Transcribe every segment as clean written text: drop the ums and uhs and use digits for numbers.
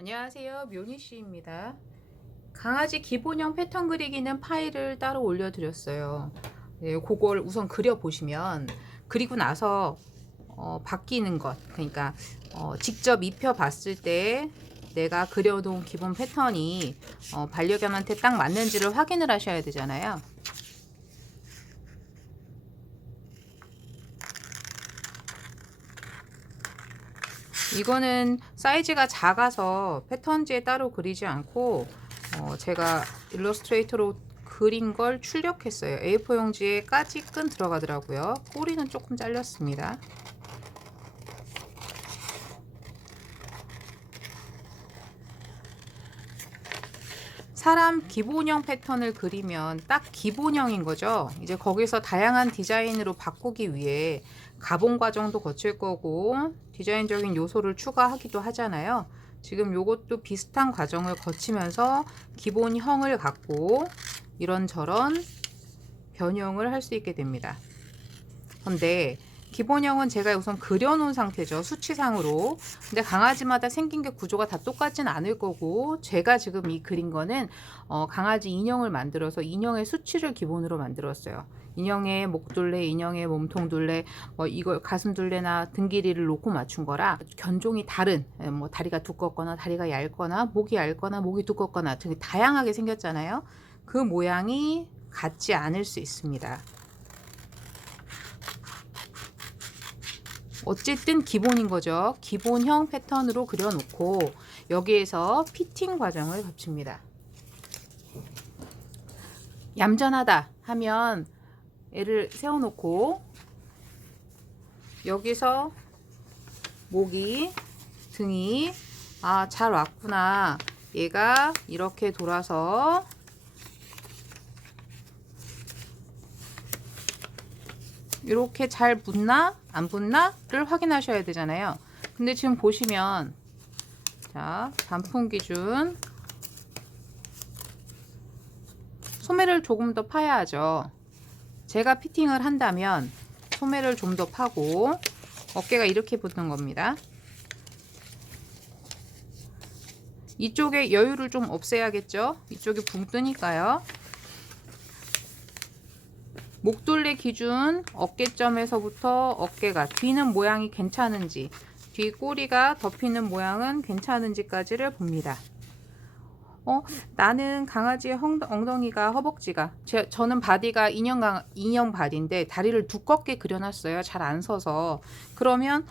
안녕하세요, 묘니씨입니다. 강아지 기본형 패턴 그리기는 파일을 따로 올려드렸어요. 네, 그걸 우선 그려보시면 그리고 나서 바뀌는 것, 그러니까 직접 입혀 봤을 때 내가 그려놓은 기본 패턴이 반려견한테 딱 맞는지를 확인을 하셔야 되잖아요. 이거는 사이즈가 작아서 패턴지에 따로 그리지 않고 제가 일러스트레이터로 그린 걸 출력했어요. A4 용지에 까지끈 들어가더라고요. 꼬리는 조금 잘렸습니다. 사람 기본형 패턴을 그리면 딱 기본형인 거죠. 이제 거기서 다양한 디자인으로 바꾸기 위해 가봉 과정도 거칠 거고 디자인적인 요소를 추가하기도 하잖아요. 지금 요것도 비슷한 과정을 거치면서 기본형을 갖고 이런저런 변형을 할 수 있게 됩니다. 근데 기본형은 제가 우선 그려놓은 상태죠, 수치상으로. 근데 강아지마다 생긴 게 구조가 다 똑같진 않을 거고, 제가 지금 이 그린 거는 강아지 인형을 만들어서 인형의 수치를 기본으로 만들었어요. 인형의 목둘레, 인형의 몸통둘레, 이걸 가슴둘레나 등 길이를 놓고 맞춘 거라 견종이 다른, 뭐 다리가 두껍거나 다리가 얇거나 목이 얇거나 목이 두껍거나 되게 다양하게 생겼잖아요. 그 모양이 같지 않을 수 있습니다. 어쨌든 기본인 거죠. 기본형 패턴으로 그려놓고 여기에서 피팅 과정을 거칩니다. 얌전하다 하면 애를 세워놓고 여기서 목이, 등이 잘 왔구나. 얘가 이렇게 돌아서 이렇게 잘 붙나 안 붙나를 확인하셔야 되잖아요. 근데 지금 보시면 자, 반품 기준 소매를 조금 더 파야 하죠. 제가 피팅을 한다면 소매를 좀 더 파고 어깨가 이렇게 붙는 겁니다. 이쪽에 여유를 좀 없애야겠죠. 이쪽이 붕 뜨니까요. 목둘레 기준 어깨점에서부터 어깨가 뒤는 모양이 괜찮은지, 뒤 꼬리가 덮이는 모양은 괜찮은지까지를 봅니다. 나는 강아지의 엉덩이가, 허벅지가, 저는 바디가 인형 바디인데 다리를 두껍게 그려놨어요. 잘 안 서서. 그러면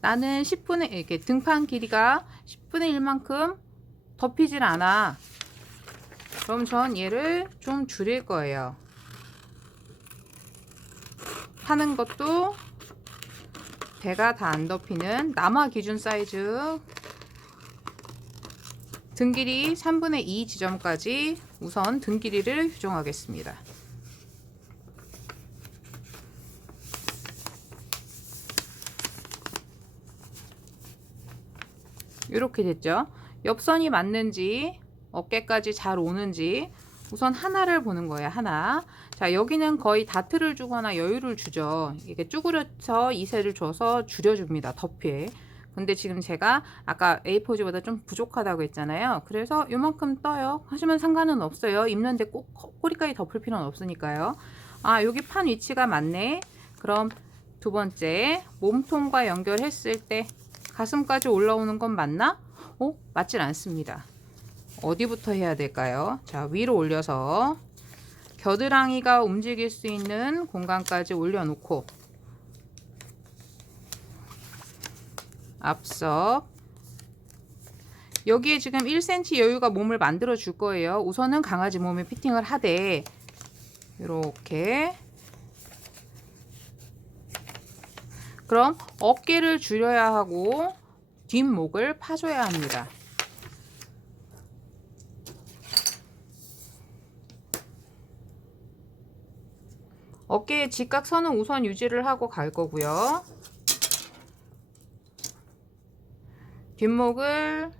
나는 10분의 이렇게 등판 길이가 10분의 1만큼 덮이질 않아. 그럼 전 얘를 좀 줄일 거예요. 하는 것도 배가 다 안 덮이는 남아 기준 사이즈, 등 길이 3분의 2 지점까지 우선 등 길이를 규정하겠습니다. 이렇게 됐죠. 옆선이 맞는지 어깨까지 잘 오는지 우선 하나를 보는 거예요. 하나. 자, 여기는 거의 다트를 주거나 여유를 주죠. 이게 쭈그려서 이세를 줘서 줄여줍니다. 덮에. 근데 지금 제가 아까 A4지보다 좀 부족하다고 했잖아요. 그래서 요만큼 떠요. 하시면 상관은 없어요. 입는데 꼭 꼬리까지 덮을 필요는 없으니까요. 여기 판 위치가 맞네. 그럼 두 번째, 몸통과 연결했을 때 가슴까지 올라오는 건 맞나? 맞질 않습니다. 어디부터 해야 될까요? 자, 위로 올려서 겨드랑이가 움직일 수 있는 공간까지 올려놓고 앞서 여기에 지금 1cm 여유가 몸을 만들어 줄 거예요. 우선은 강아지 몸에 피팅을 하되 이렇게. 그럼 어깨를 줄여야 하고 뒷목을 파줘야 합니다. 어깨의 직각선은 우선 유지를 하고 갈 거고요. 뒷목을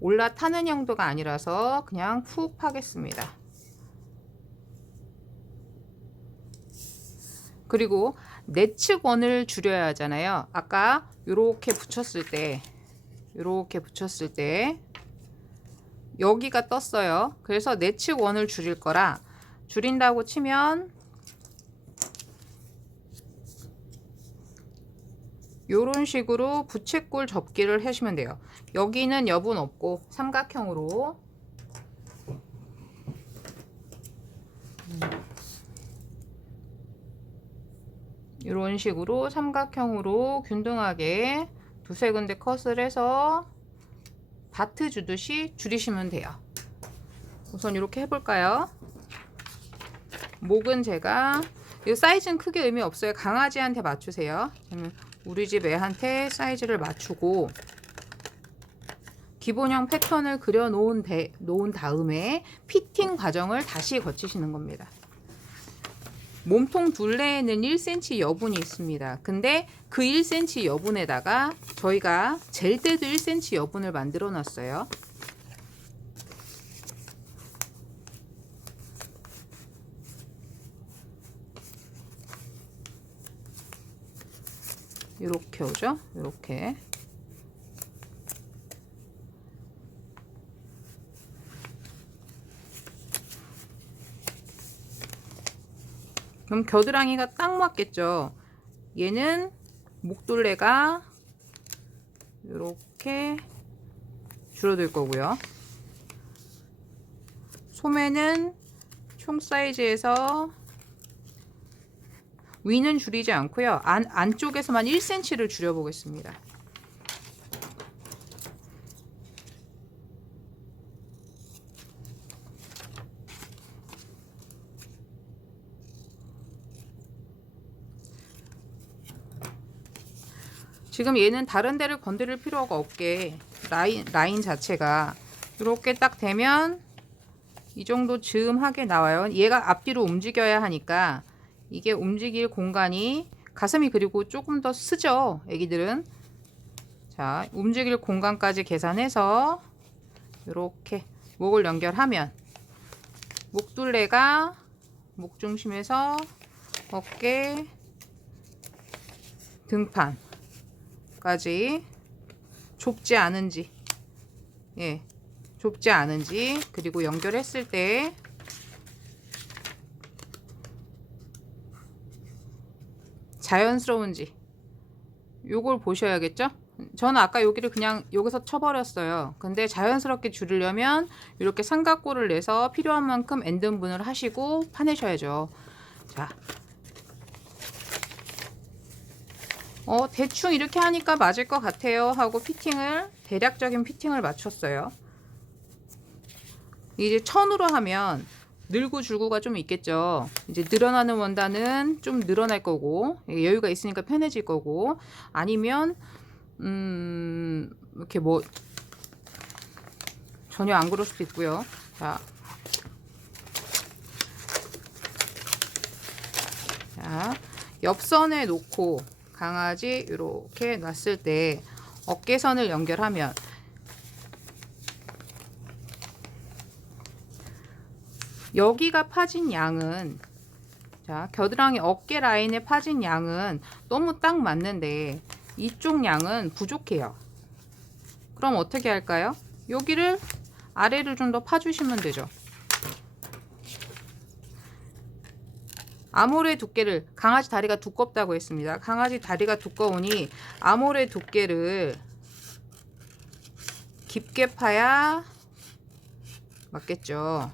올라타는 형도가 아니라서 그냥 푹 하겠습니다. 그리고 내측원을 줄여야 하잖아요. 아까 이렇게 붙였을 때 이렇게 붙였을 때 여기가 떴어요. 그래서 내측 원을 줄일 거라, 줄인다고 치면 요런 식으로 부채꼴 접기를 하시면 돼요. 여기는 여분 없고 삼각형으로 이런 식으로 삼각형으로 균등하게 두세 군데 컷을 해서 바트 주듯이 줄이시면 돼요. 우선 이렇게 해볼까요? 목은 제가, 이 사이즈는 크게 의미 없어요. 강아지한테 맞추세요. 우리 집 애한테 사이즈를 맞추고 기본형 패턴을 그려 놓은 다음에 피팅 과정을 다시 거치시는 겁니다. 몸통 둘레에는 1cm 여분이 있습니다. 근데 그 1cm 여분에다가 저희가 젤 때도 1cm 여분을 만들어 놨어요. 이렇게 오죠? 이렇게. 그럼 겨드랑이가 딱 맞겠죠? 얘는 목둘레가 이렇게 줄어들 거고요. 소매는 총 사이즈에서 위는 줄이지 않고요. 안쪽에서만 1cm를 줄여 보겠습니다. 지금 얘는 다른 데를 건드릴 필요가 없게 라인 자체가 이렇게 딱 되면 이 정도 즈음하게 나와요. 얘가 앞뒤로 움직여야 하니까 이게 움직일 공간이, 가슴이 그리고 조금 더 쓰죠, 애기들은. 자, 움직일 공간까지 계산해서 이렇게 목을 연결하면 목둘레가 목 중심에서 어깨, 등판까지 좁지 않은지, 예, 좁지 않은지, 그리고 연결했을 때 자연스러운지 요걸 보셔야겠죠? 저는 아까 여기를 그냥 여기서 쳐버렸어요. 근데 자연스럽게 줄이려면 이렇게 삼각골을 내서 필요한 만큼 엔딩분을 하시고 파내셔야죠. 자, 대충 이렇게 하니까 맞을 것 같아요 하고 대략적인 피팅을 맞췄어요. 이제 천으로 하면 늘고 줄고가 좀 있겠죠. 이제 늘어나는 원단은 좀 늘어날 거고, 여유가 있으니까 편해질 거고, 아니면 이렇게 뭐 전혀 안 그럴 수도 있고요. 자, 옆선에 놓고 강아지 이렇게 놨을 때 어깨선을 연결하면 여기가 파진 양은, 자, 겨드랑이 어깨 라인에 파진 양은 너무 딱 맞는데 이쪽 양은 부족해요. 그럼 어떻게 할까요? 여기를 아래를 좀 더 파주시면 되죠. 아모레 두께를, 강아지 다리가 두껍다고 했습니다. 강아지 다리가 두꺼우니 아모레 두께를 깊게 파야 맞겠죠.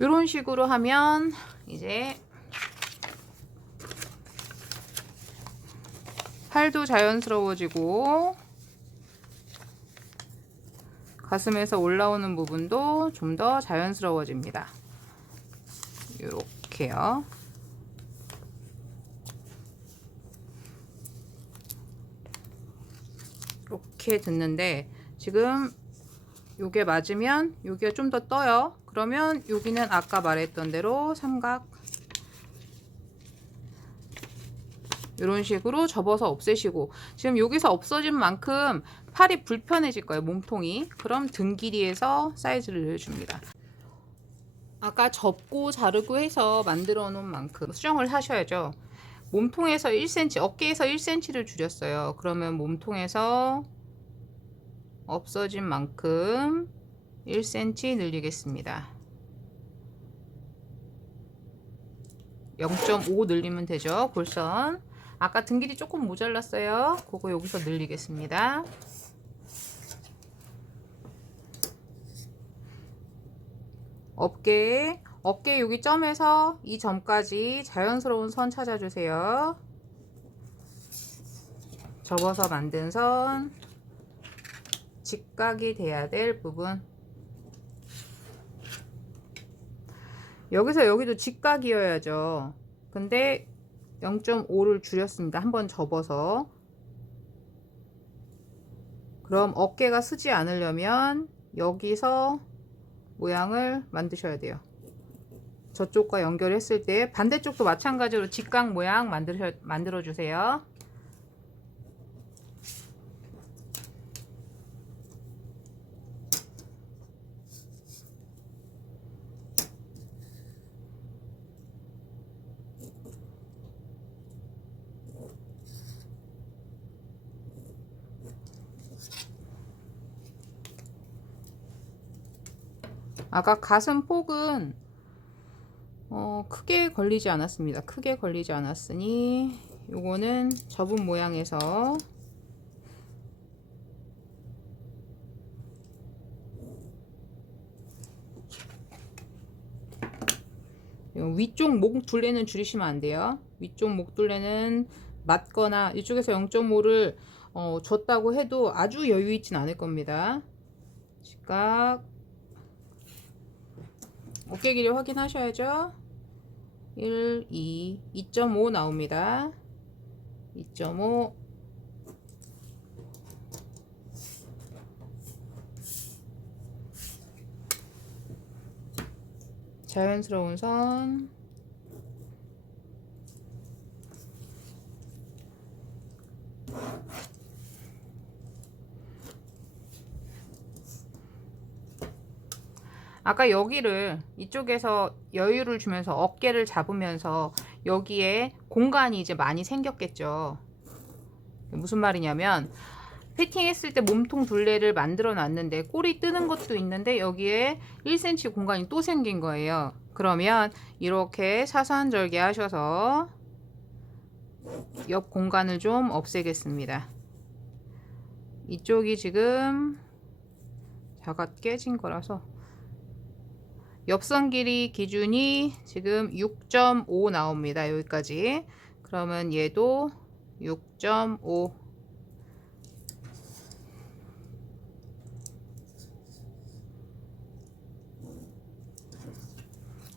이런 식으로 하면 이제 팔도 자연스러워지고 가슴에서 올라오는 부분도 좀 더 자연스러워집니다. 이렇게요. 이렇게 듣는데 지금 요게 맞으면 여기가 좀 더 떠요. 그러면 여기는 아까 말했던 대로 삼각 이런 식으로 접어서 없애시고, 지금 여기서 없어진 만큼 팔이 불편해질 거예요, 몸통이. 그럼 등 길이에서 사이즈를 내줍니다. 아까 접고 자르고 해서 만들어 놓은 만큼 수정을 하셔야죠. 몸통에서 1cm, 어깨에서 1cm를 줄였어요. 그러면 몸통에서 없어진 만큼 1cm 늘리겠습니다. 0.5 늘리면 되죠. 골선. 아까 등 길이 조금 모자랐어요. 그거 여기서 늘리겠습니다. 어깨 여기 점에서 이 점까지 자연스러운 선 찾아주세요. 접어서 만든 선, 직각이 돼야 될 부분. 여기서 여기도 직각이어야죠. 근데 0.5를 줄였습니다. 한번 접어서. 그럼 어깨가 쓰지 않으려면 여기서 모양을 만드셔야 돼요. 저쪽과 연결했을 때 반대쪽도 마찬가지로 직각 모양 만들어 주세요. 아까 가슴 폭은 크게 걸리지 않았습니다. 크게 걸리지 않았으니 요거는 접은 모양에서 위쪽 목 둘레는 줄이시면 안 돼요. 위쪽 목 둘레는 맞거나 이쪽에서 0.5를 줬다고 해도 아주 여유 있진 않을 겁니다. 직각 어깨 길이 확인하셔야죠. 1, 2, 2.5 나옵니다. 2.5 자연스러운 선 아까 여기를 이쪽에서 여유를 주면서 어깨를 잡으면서 여기에 공간이 이제 많이 생겼겠죠. 무슨 말이냐면 패팅 했을 때 몸통 둘레를 만들어 놨는데 꼬리 뜨는 것도 있는데 여기에 1cm 공간이 또 생긴 거예요. 그러면 이렇게 사선절개 하셔서 옆 공간을 좀 없애겠습니다. 이쪽이 지금 자가 깨진 거라서 옆선 길이 기준이 지금 6.5 나옵니다. 여기까지. 그러면 얘도 6.5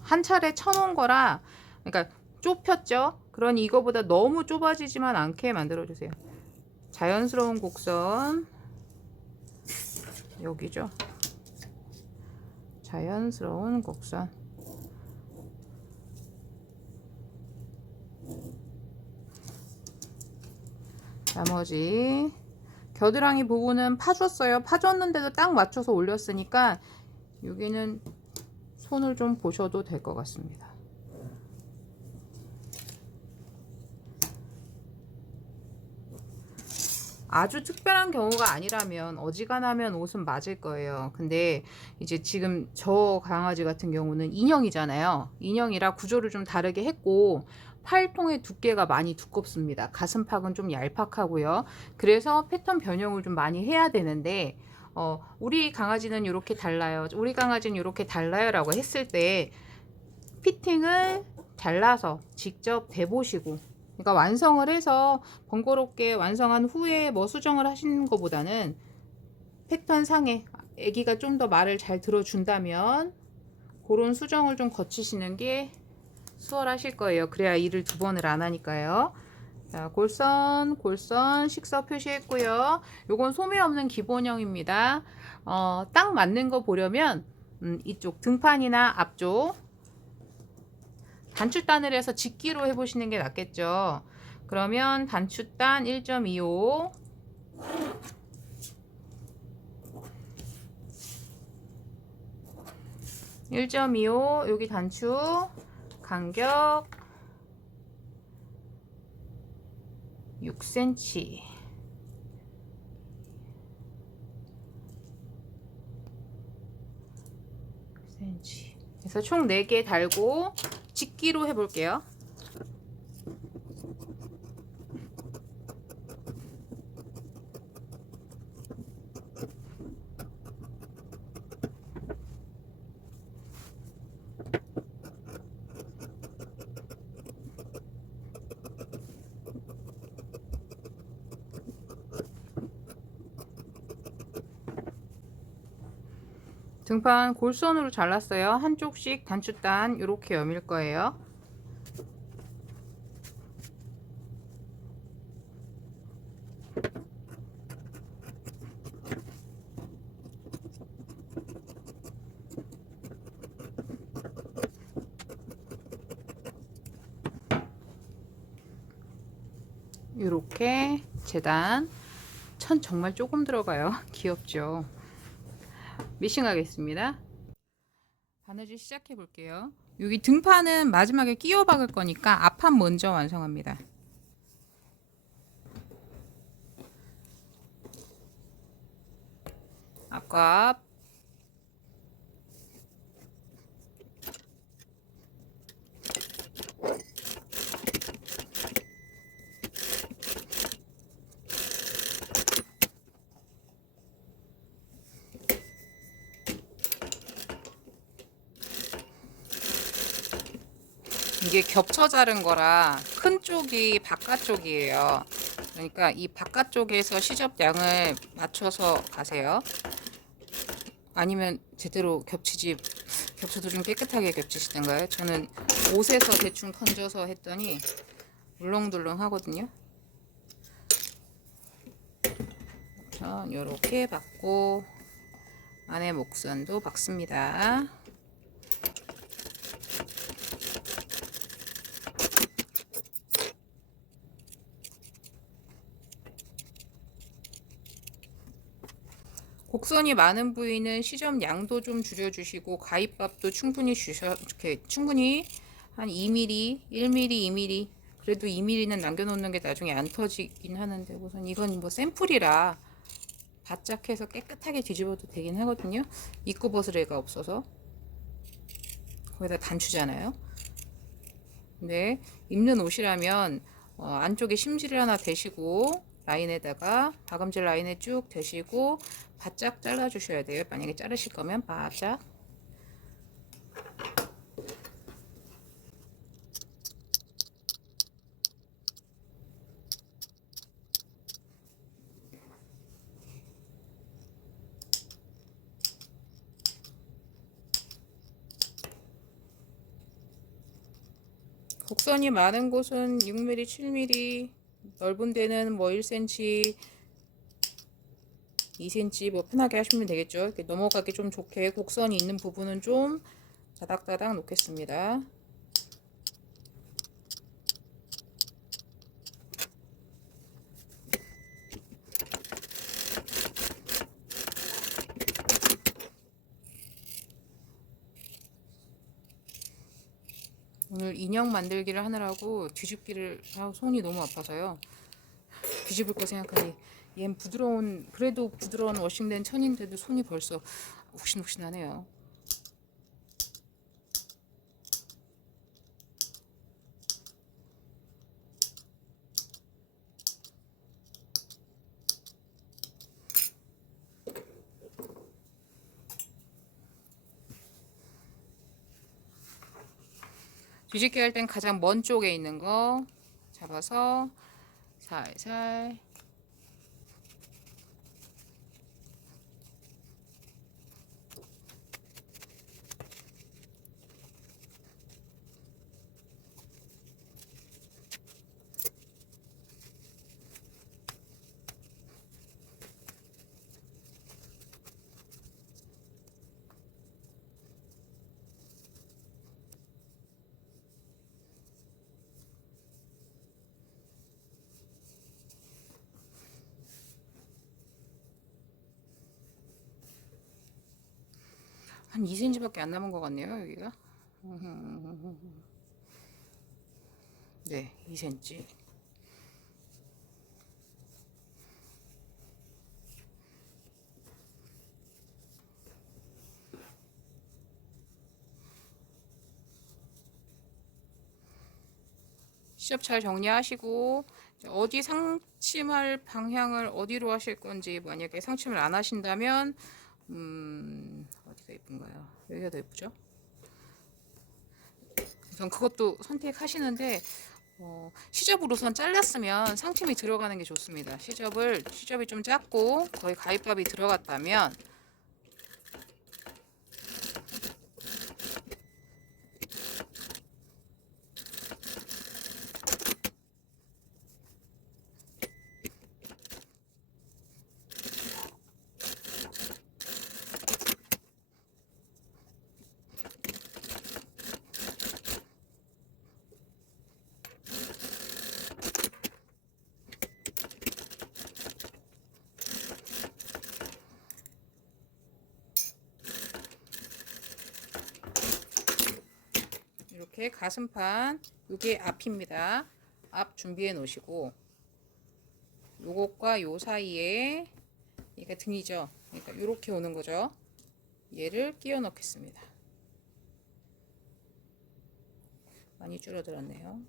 한 차례 쳐놓은 거라 그러니까 좁혔죠. 그러니 이거보다 너무 좁아지지만 않게 만들어 주세요. 자연스러운 곡선 여기죠. 자연스러운 곡선 나머지 겨드랑이 부분은 파줬어요. 파줬는데도 딱 맞춰서 올렸으니까 여기는 손을 좀 보셔도 될 것 같습니다. 아주 특별한 경우가 아니라면 어지간하면 옷은 맞을 거예요. 근데 이제 지금 저 강아지 같은 경우는 인형이잖아요. 인형이라 구조를 좀 다르게 했고 팔통의 두께가 많이 두껍습니다. 가슴팍은 좀 얄팍하고요. 그래서 패턴 변형을 좀 많이 해야 되는데 우리 강아지는 이렇게 달라요. 우리 강아지는 이렇게 달라요 라고 했을 때 피팅을 잘라서 직접 대보시고 그러니까 완성을 해서 번거롭게 완성한 후에 뭐 수정을 하시는 것보다는 패턴 상에 아기가 좀 더 말을 잘 들어준다면 그런 수정을 좀 거치시는 게 수월하실 거예요. 그래야 일을 두 번을 안 하니까요. 자, 골선 식서 표시했고요. 요건 소매 없는 기본형입니다. 딱 맞는 거 보려면 이쪽 등판이나 앞쪽 단추단을 해서 직기로 해보시는 게 낫겠죠. 그러면 단추단 1.25 1 1.25 여기 단추 간격 6cm. 그래서 총 4개 달고 직기로 해볼게요. 등판 골선으로 잘랐어요. 한쪽씩 단추단 이렇게 여밀 거예요. 이렇게 재단. 천 정말 조금 들어가요. 귀엽죠? 미싱 하겠습니다. 바느질 시작해 볼게요. 여기 등판은 마지막에 끼워 박을 거니까 앞판 먼저 완성합니다. 앞과 이게 겹쳐 자른 거라 큰 쪽이 바깥쪽이에요. 그러니까 이 바깥쪽에서 시접 양을 맞춰서 가세요. 아니면 제대로 겹쳐도 좀 깨끗하게 겹치시던가요? 저는 옷에서 대충 던져서 했더니 울렁들렁 하거든요. 이렇게 박고 안에 목선도 박습니다. 곡선이 많은 부위는 시접 양도 좀 줄여주시고 가위밥도 충분히 이렇게 충분히 한 2mm, 1mm, 2mm 그래도 2mm는 남겨놓는 게 나중에 안 터지긴 하는데 우선 이건 뭐 샘플이라 바짝 해서 깨끗하게 뒤집어도 되긴 하거든요. 입고 벗을 애가 없어서 거기다 단추잖아요. 근데 입는 옷이라면 안쪽에 심지를 하나 대시고 라인에다가 박음질 라인에 쭉 대시고 바짝 잘라 주셔야 돼요. 만약에 자르실 거면 바짝. 곡선이 많은 곳은 6mm, 7mm, 넓은 데는 뭐 1cm, 2cm 뭐 편하게 하시면 되겠죠. 이렇게 넘어가기 좀 좋게 곡선이 있는 부분은 좀 다닥다닥 놓겠습니다. 오늘 인형 만들기를 하느라고 뒤집기를 손이 너무 아파서요. 뒤집을 거 생각하니 얜 그래도 부드러운 워싱된 천인데도 손이 벌써 욱신욱신하네요. 뒤집기 할 땐 가장 먼 쪽에 있는 거 잡아서 살살 한 2cm밖에 안 남은 것 같네요, 여기가. 네, 2cm. 시접 잘 정리하시고 어디 상침할 방향을 어디로 하실 건지, 만약에 상침을 안 하신다면 어디가 예쁜가요? 여기가 더 예쁘죠? 우선 그것도 선택하시는데 시접으로선 잘랐으면 상침이 들어가는 게 좋습니다. 시접이 좀 작고 거의 가위밥이 들어갔다면 이렇게 가슴판, 이게 앞입니다. 앞 준비해 놓으시고, 요것과 요 사이에, 얘가 등이죠. 그러니까 이렇게 오는 거죠. 얘를 끼워 넣겠습니다. 많이 줄어들었네요.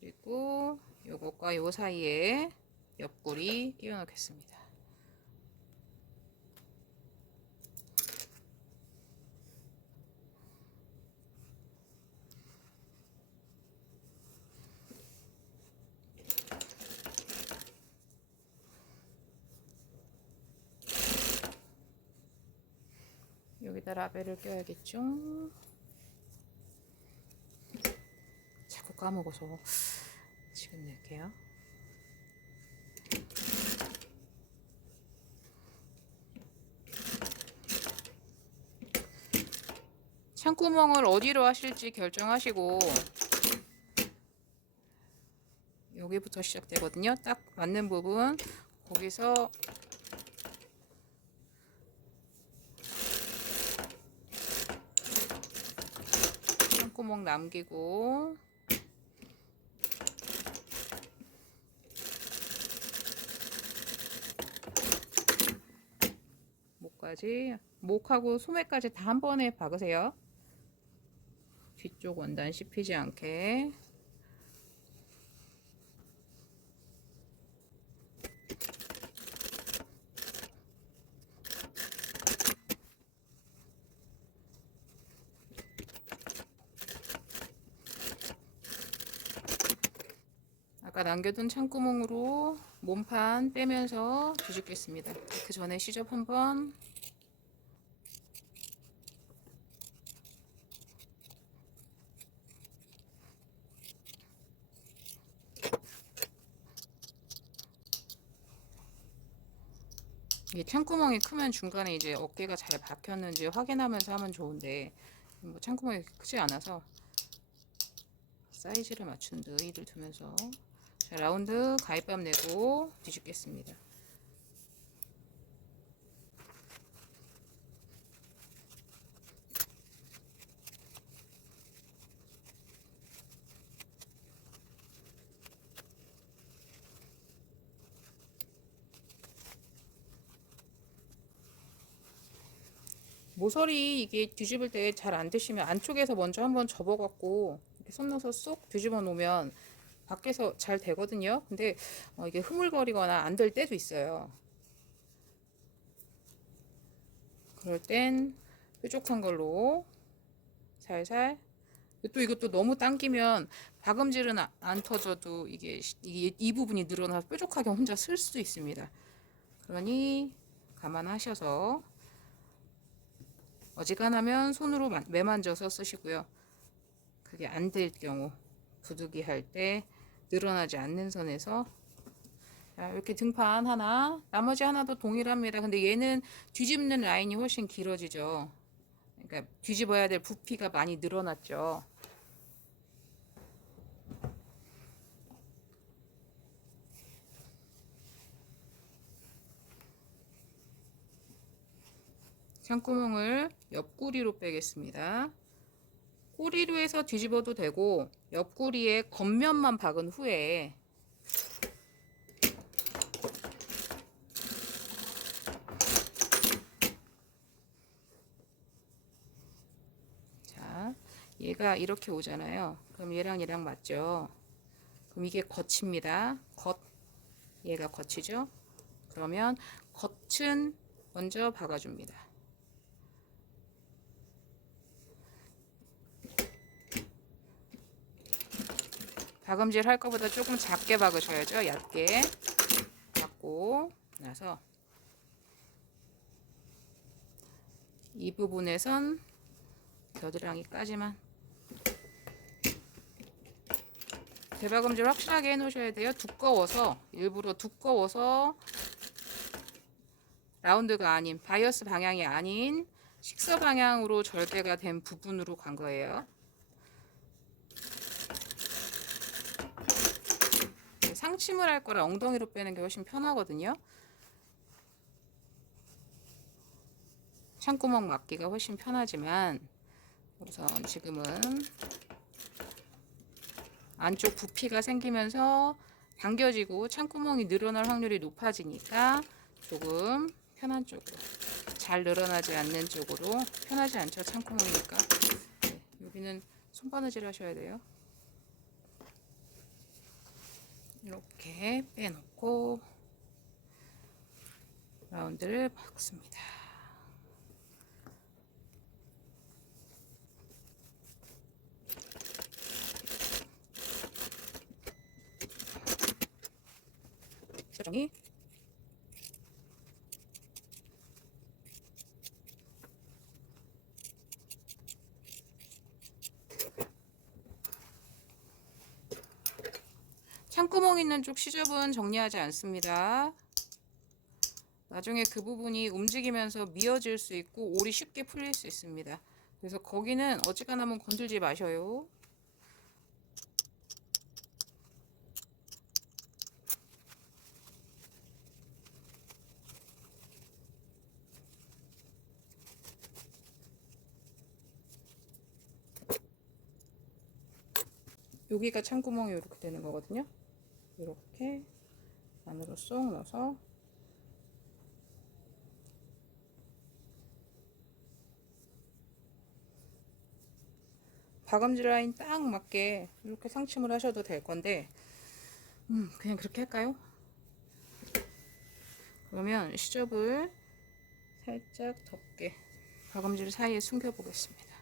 그리고 요것과 요 사이에 옆구리 끼워 넣겠습니다. 여기다 라벨을 껴야겠죠? 자꾸 까먹어서 지금 낼게요. 창구멍을 어디로 하실지 결정하시고, 여기부터 시작되거든요. 딱 맞는 부분, 거기서 창구멍 남기고, 목하고 소매까지 다 한 번에 박으세요. 뒤쪽 원단 씹히지 않게. 아까 남겨둔 창구멍으로 몸판 빼면서 뒤집겠습니다. 그 전에 시접 한번. 이게 창구멍이 크면 중간에 이제 어깨가 잘 박혔는지 확인하면서 하면 좋은데, 뭐 창구멍이 크지 않아서 사이즈를 맞춘 의의를 두면서, 자, 라운드 가위밥 내고 뒤집겠습니다. 모서리 이게 뒤집을 때 잘 안 되시면 안쪽에서 먼저 한번 접어갖고 이렇게 손 넣어서 쏙 뒤집어 놓으면 밖에서 잘 되거든요. 근데 이게 흐물거리거나 안 될 때도 있어요. 그럴 땐 뾰족한 걸로 살살. 또 이것도 너무 당기면 박음질은 안 터져도 이게 이 부분이 늘어나서 뾰족하게 혼자 쓸 수도 있습니다. 그러니 감안하셔서 어지간하면 손으로 매만져서 쓰시고요. 그게 안 될 경우 부두기 할 때 늘어나지 않는 선에서, 자, 이렇게 등판 하나, 나머지 하나도 동일합니다. 근데 얘는 뒤집는 라인이 훨씬 길어지죠. 그러니까 뒤집어야 될 부피가 많이 늘어났죠. 창구멍을 옆구리로 빼겠습니다. 꼬리로 해서 뒤집어도 되고 옆구리에 겉면만 박은 후에 자, 얘가 이렇게 오잖아요. 그럼 얘랑 맞죠? 그럼 이게 겉입니다. 얘가 겉이죠? 그러면 겉은 먼저 박아줍니다. 박음질 할 것보다 조금 작게 박으셔야죠. 얇게 박고 나서 이 부분에선 겨드랑이까지만 대박음질 확실하게 해놓으셔야 돼요. 일부러 두꺼워서 라운드가 아닌 바이어스 방향이 아닌 식서 방향으로 절개가 된 부분으로 간 거예요. 상침을 할 거라 엉덩이로 빼는 게 훨씬 편하거든요. 창구멍 막기가 훨씬 편하지만 우선 지금은 안쪽 부피가 생기면서 당겨지고 창구멍이 늘어날 확률이 높아지니까 조금 편한 쪽으로, 잘 늘어나지 않는 쪽으로, 편하지 않죠, 창구멍이니까. 네, 여기는 손바느질 하셔야 돼요. 이렇게 빼놓고 라운드를 박습니다. 정리. 창구멍 있는 쪽 시접은 정리하지 않습니다. 나중에 그 부분이 움직이면서 미어질 수 있고 올이 쉽게 풀릴 수 있습니다. 그래서 거기는 어지간하면 건들지 마셔요. 여기가 창구멍이 이렇게 되는 거거든요. 이렇게 안으로 쏙 넣어서 박음질 라인 딱 맞게 이렇게 상침을 하셔도 될 건데 그냥 그렇게 할까요? 그러면 시접을 살짝 덮게 박음질 사이에 숨겨 보겠습니다.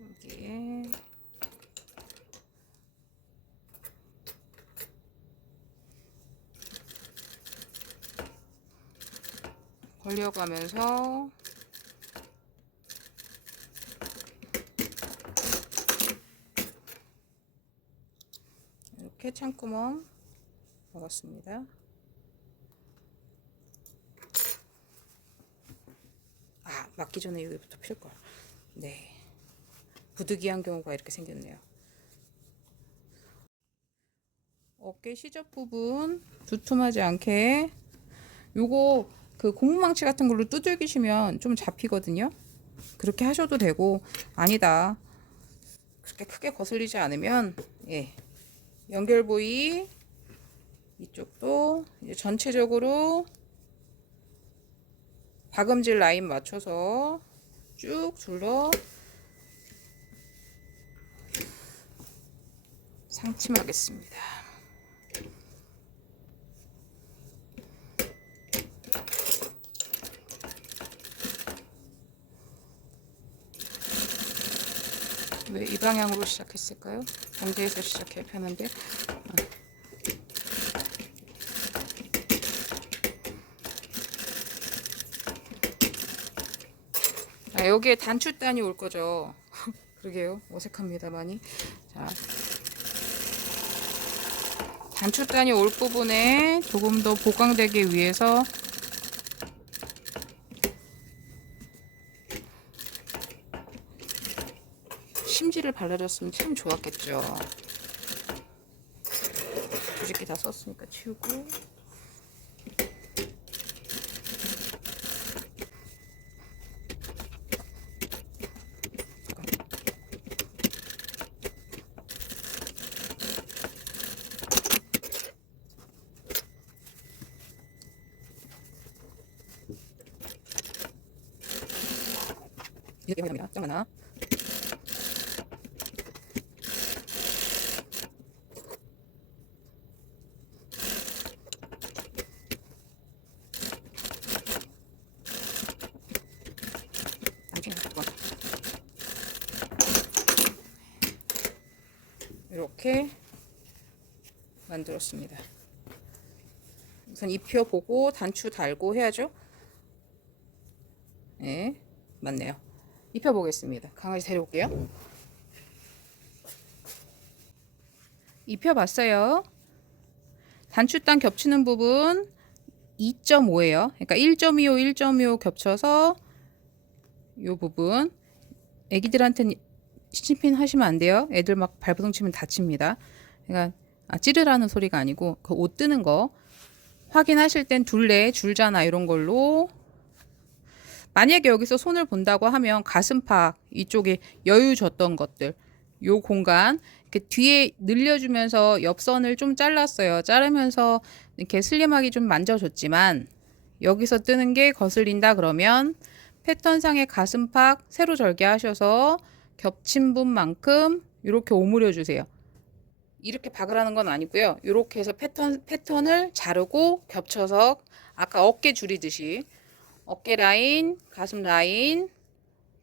여기에 벌려가면서 이렇게 창구멍 먹었습니다. 막기 전에 여기부터 필걸. 네, 부득이한 경우가 이렇게 생겼네요. 어깨 시접 부분 두툼하지 않게 요거 그 고무망치 같은 걸로 두들기시면 좀 잡히거든요. 그렇게 하셔도 되고, 아니다 그렇게 크게 거슬리지 않으면 연결 부위 이쪽도 이제 전체적으로 박음질 라인 맞춰서 쭉 둘러 상침하겠습니다. 왜 이 방향으로 시작했을까요? 반대에서 시작해야 편한데. 여기에 단추단이 올 거죠. 그러게요. 어색합니다, 많이. 자, 단추단이 올 부분에 조금 더 보강되기 위해서 심지를 발라줬으면 참 좋았겠죠. 뒤집기 다 썼으니까 치우고. 이렇게 합니다. 짱 하나. 이렇게 만들었습니다. 우선 입혀보고 단추 달고 해야죠. 네, 맞네요. 입혀보겠습니다. 강아지 데려올게요. 입혀봤어요. 단추단 겹치는 부분 2.5예요. 그러니까 1.25, 1.25 겹쳐서 이 부분. 애기들한테는 신핀 하시면 안 돼요. 애들 막 발버둥 치면 다칩니다. 그러니까 찌르라는 소리가 아니고 그 옷 뜨는 거 확인하실 땐 둘레, 줄자나 이런 걸로. 만약에 여기서 손을 본다고 하면 가슴팍 이쪽에 여유 줬던 것들, 요 공간 이렇게 뒤에 늘려주면서 옆선을 좀 잘랐어요. 자르면서 이렇게 슬림하게 좀 만져줬지만 여기서 뜨는 게 거슬린다 그러면 패턴상의 가슴팍 세로 절개하셔서 겹친 분만큼 이렇게 오므려 주세요. 이렇게 박으라는 건 아니고요. 이렇게 해서 패턴을 자르고 겹쳐서 아까 어깨 줄이듯이 어깨 라인, 가슴 라인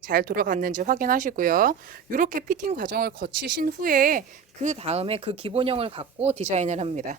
잘 돌아갔는지 확인하시고요. 이렇게 피팅 과정을 거치신 후에 그 다음에 그 기본형을 갖고 디자인을 합니다.